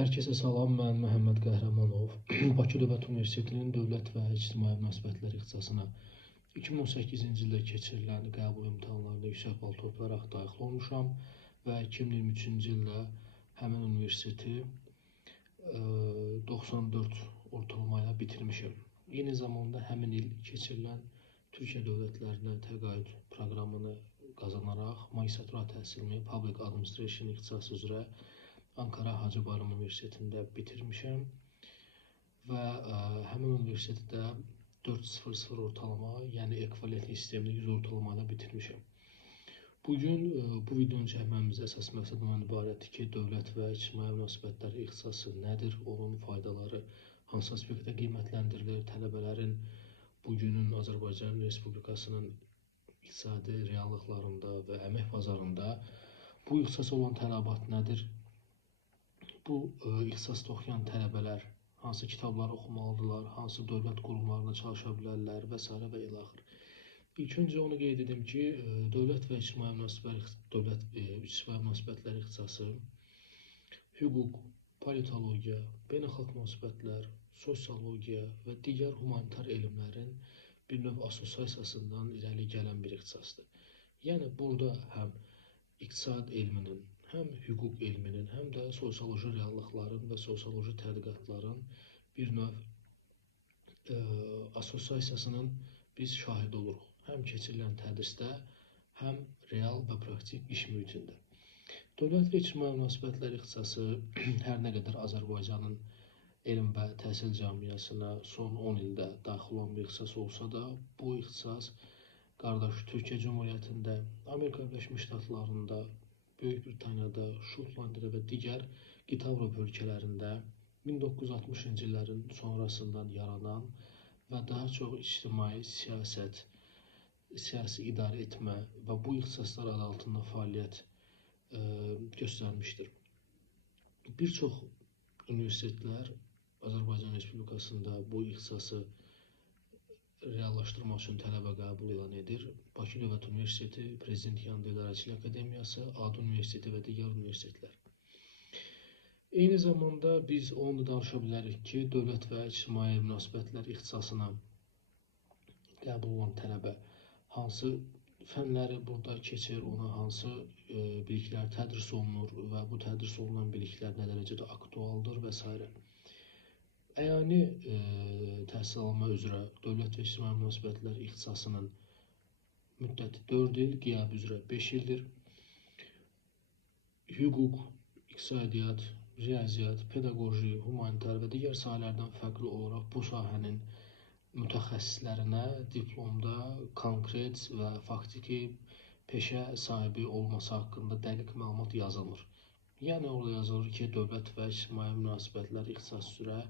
Hər kəsə salam, mən Məhəmməd Qəhrəmanov. Bakı Dövlət Universitetinin Dövlət və İctimai Münasibətlər ixtisasına 2018-ci ildə keçirilən qəbul imtahanlarında yüksək bal toplayaraq daxil olmuşam və 2023-cü ildə həmin universiteti 94 ortalama ilə bitirmişəm. Eyni zamanda həmin il keçirilən Türkiyə dövlətlərinə təqaüd proqramını qazanaraq magistratura təhsilimi Public Administration ixtisası üzrə Ankara Hacı Bayram Universitetində bitirmişəm və həmin universitetdə 4.00 ortalama, yəni ekvivalentlik sistemində 100 ortalama ilə bitirmişəm. Bugün bu videonu çəkməmizin əsas məqsədi ondan ibarətdir ki, dövlət və ictimai münasibətlər ixtisası nədir, onun faydaları hansı aspektdə qiymətləndirilir, tələbələrin bugünün Azərbaycan Respublikasının iqtisadi reallıqlarında və əmək bazarında bu ixtisasa olan tələbat nədir? Bu ixtisasda oxuyan tələbələr hansı kitabları oxumalıdırlar, hansı dövlət qurumlarında çalışa bilərlər və s. və ilaxır. İlk öncə onu qeyd edim ki, dövlət və ictimai münasibətlər ixtisası hüquq, politologiya, beynəlxalq münasibətlər, sosiologiya və digər humanitar elmlərin bir növ assosiasiyasından irəli gələn bir ixtisasdır. Yəni burada həm iqtisad elminin, həm hüquq elminin, həm də sosioloji reallıqların və sosioloji tədqiqatların bir növ assosiasiyasının biz şahid oluruq. Həm keçirilən tədrisdə, həm real və praktik iş mühitində. Dövlət və ictimai münasibətlər ixtisası hər nə qədər Azərbaycanın elm və təhsil cəmiyyəsinə son 10 ildə daxil olan bir ixtisas olsa da, bu ixtisas qardaş Türkiyə Cümhuriyyətində, Amerika Birləşmiş Ştatlarında, Böyük Britaniyada, Şotlandiyada və digər qitə Avropa ölkələrində 1960-cı illərin sonrasından yaranan və daha çox ictimai siyasət, siyasi idarə etmə və bu ixtisaslar adı altında fəaliyyət göstərmişdir. Bir çox universitetlər Azərbaycan Respublikasında bu ixtisası reallaşdırmaq üçün tələbə qəbul elan edir. Bakı Dövlət Universiteti, Prezident Yanında İdarəçilik Akademiyası, ADU Universiteti və digər universitetlər. Eyni zamanda biz onu danışa bilərik ki, dövlət və ictimai münasibətlər ixtisasına qəbul olan tələbə hansı fənləri burada keçir, ona hansı biliklər tədris olunur və bu tədris olunan biliklər nə dərəcədə aktualdır və s. Əyani təhsil alma üzrə dövlət və ictimai münasibətlər ixtisasının müddəti 4 il, qiyab üzrə 5 ildir. Hüquq, iqtisadiyyat, riyaziyyat, pedaqoji, humanitar və digər sahələrdən fərqli olaraq bu sahənin mütəxəssislərinə diplomda konkret və faktiki peşə sahibi olması haqqında dəqiq məlumat yazılmır. Yəni orada yazılır ki, dövlət və ictimai münasibətlər ixtisası üzrə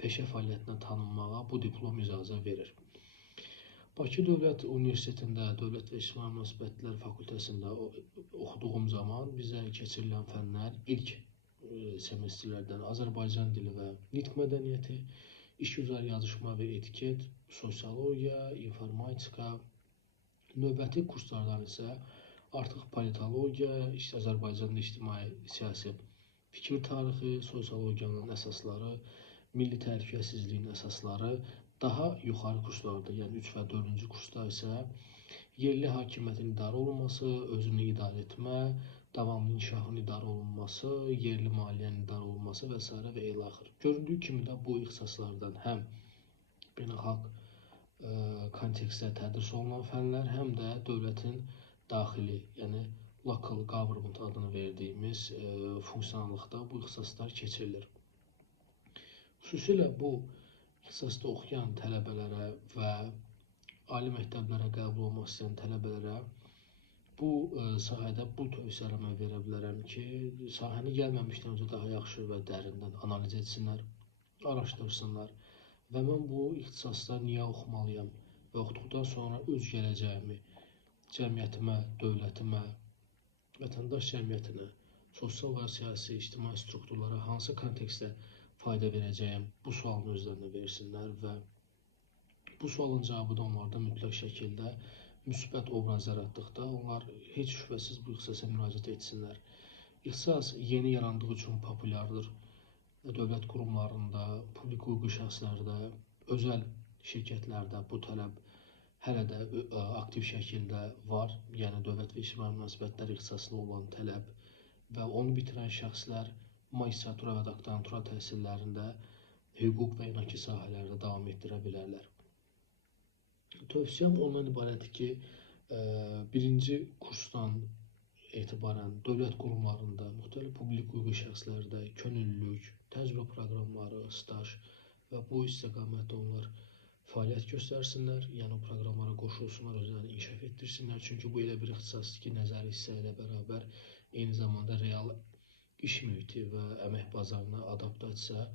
peşə fəaliyyətinə tanınmağa bu diplom icazə verir. Bakı Dövlət Universitetində, Dövlət və İctimai Münasibətlər Fakültəsində oxuduğum zaman bizə keçirilən fənlər ilk semestrlərdən Azərbaycan dili və nitq mədəniyyəti, işgüzar yazışma və etiket, sosiologiya, informatika, növbəti kurslardan isə artıq politologiya, Azərbaycanın ictimai siyasi fikir tarixi, sosiologiyanın əsasları, milli təhlükəsizliyin əsasları daha yuxarı kurslarda, yəni 3 və 4-cü kursda isə yerli hakimiyyətin idarə olunması, özünü idarə etmə, davamlı inkişafın idarə olunması, yerli maliyyənin idarə olunması və s. və ilaxır. Göründüyü kimi də bu ixtisaslardan həm beynəlxalq kontekstdə tədris olunan fənlər, həm də dövlətin daxili, yəni local government adını verdiyimiz funksionallıqda bu ixtisaslar keçirilir. Xüsusilə bu ixtisasda oxuyan tələbələrə və ali məktəblərə qəbul olmaq istəyən tələbələrə bu sahədə bu tövsiyələrimi verə bilərəm ki, sahəni gəlməmişdən öncə daha yaxşı və dərindən analiz etsinlər, araşdırsınlar və mən bu ixtisasda niyə oxumalıyam və oxuduqdan sonra öz gələcəyimi, cəmiyyətimə, dövlətimə, vətəndaş cəmiyyətinə, sosial və siyasi, ictimai strukturlara hansı kontekstdə fayda verəcəyəm, bu sualını özlərinə versinlər və bu sualın cavabı da onlarda mütləq şəkildə müsbət obraz yaratdıqda onlar heç şübhəsiz bu ixtisasa müraciət etsinlər. İxtisas yeni yarandığı üçün populyardır. dövlət qurumlarında, publik hüquqi şəxslərdə, özəl şirkətlərdə bu tələb hələ də aktiv şəkildə var. Yəni dövlət və ictimai münasibətlər ixtisasına olan tələb və onu bitirən şəxslər magistratura və doktorantura təhsillərində hüquq və inaki sahələrdə davam etdirə bilərlər. Tövsiyəm ondan ibarətdir ki, birinci kursdan etibarən dövlət qurumlarında, müxtəlif publik hüquqi şəxslərdə könüllülük, təcrübə proqramları, staj və bu istiqamətdə onlar fəaliyyət göstərsinlər, yəni o proqramlara qoşulsunlar, özlərini inkişaf etdirsinlər. Çünki bu elə bir ixtisasdır ki, nəzəri hissə ilə bərabər eyni zamanda real iş mühiti və əmək bazarına adaptasiya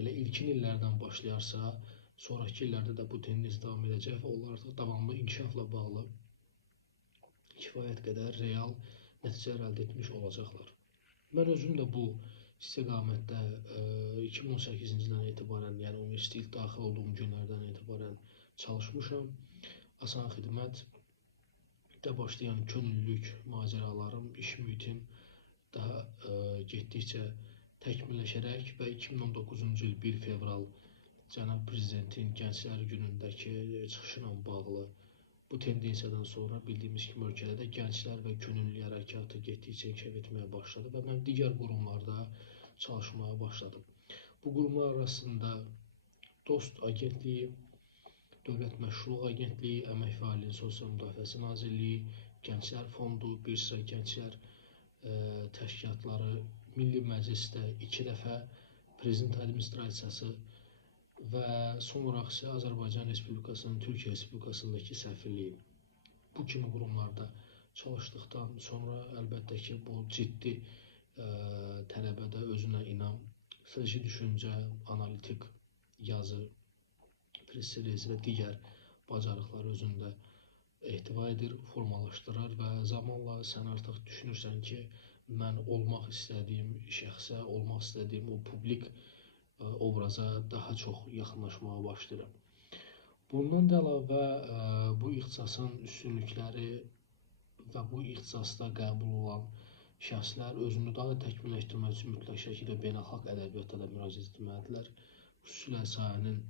elə ilkin illərdən başlayarsa, sonraki illərdə də bu tendens davam edəcək və onlar da davamlı inkişafla bağlı kifayət qədər real nəticələr əldə etmiş olacaqlar. Mən özüm də bu istiqamətdə 2018-ci ildən etibarən, yəni universitet ilk daxil olduğum günlərdən etibarən çalışmışam. Asan xidmətdə başlayan könüllülük macəralarım, iş mühitim daha getdikcə təkmilləşərək və 2019-cu il 1 fevral Cənab Prezidentin Gənclər Günündəki çıxışı ilə bağlı bu tendensiyadan sonra bildiyimiz kimi ölkədə də gənclər və könüllü hərəkatı getdikcə inkişaf etməyə başladı və mən digər qurumlarda çalışmağa başladım. Bu qurumlar arasında Dost Agentliyi, Dövlət Məşğulluq Agentliyi, Əmək və Əhalinin Sosial Müdafiəsi Nazirliyi, Gənclər Fondu, bir sıra gənclər təşkilatları, Milli Məclisdə 2 dəfə Prezident Administrasiyası və sonra isə Azərbaycan Respublikasının Türkiyə Respublikasındakı səfirliyi. Bu kimi qurumlarda çalışdıqdan sonra əlbəttə ki, bu ciddi tələbədə özünə inam, strateji düşüncə, analitik yazı, press-release və digər bacarıqlar özündə ehtiva edir, formalaşdırır və zamanla sən artıq düşünürsən ki, mən olmaq istədiyim şəxsə, olmaq istədiyim o publik obraza daha çox yaxınlaşmağa başlayıram. Bundan da əlavə bu ixtisasın üstünlükləri və bu ixtisasda qəbul olan şəxslər özünü daha da təkmilləşdirmək üçün mütləq şəkildə beynəlxalq ədəbiyyata da müraciət etməlidirlər. Xüsusilə sahənin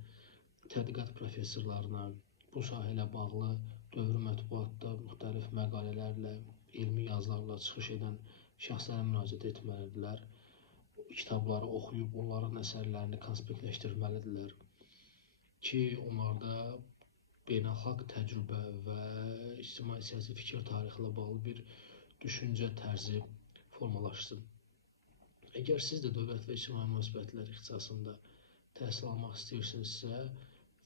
tədqiqat professorlarına, bu sahə ilə bağlı dövri mətbuatda müxtəlif məqalələrlə, elmi yazılarla çıxış edən şəxslərə müraciət etməlidirlər. Kitabları oxuyub, onların əsərlərini konspektləşdirməlidirlər ki, onlarda beynəlxalq təcrübə və ictimai-siyasi fikir tarixi ilə bağlı bir düşüncə tərzi formalaşsın. Əgər siz də dövlət və ictimai münasibətlər ixtisasında təhsil almaq istəyirsinizsə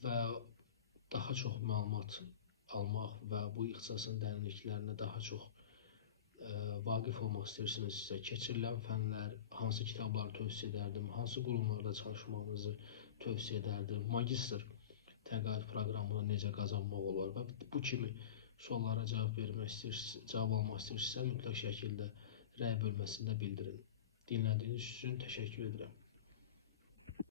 və daha çox məlumat almaq və bu ixtisasın dərinliklərinə daha çox vaqif olmaq istəyirsinizsə, keçirilən fənlər, hansı kitabları tövsiyə edərdim, hansı qurumlarda çalışmağınızı tövsiyə edərdim, magistr təqaüd proqramına necə qazanmaq olar və bu kimi suallara cavab almaq istəyirsinizsə, mütləq şəkildə rəy bölməsində bildirin. Dinlədiyiniz üçün təşəkkür edirəm.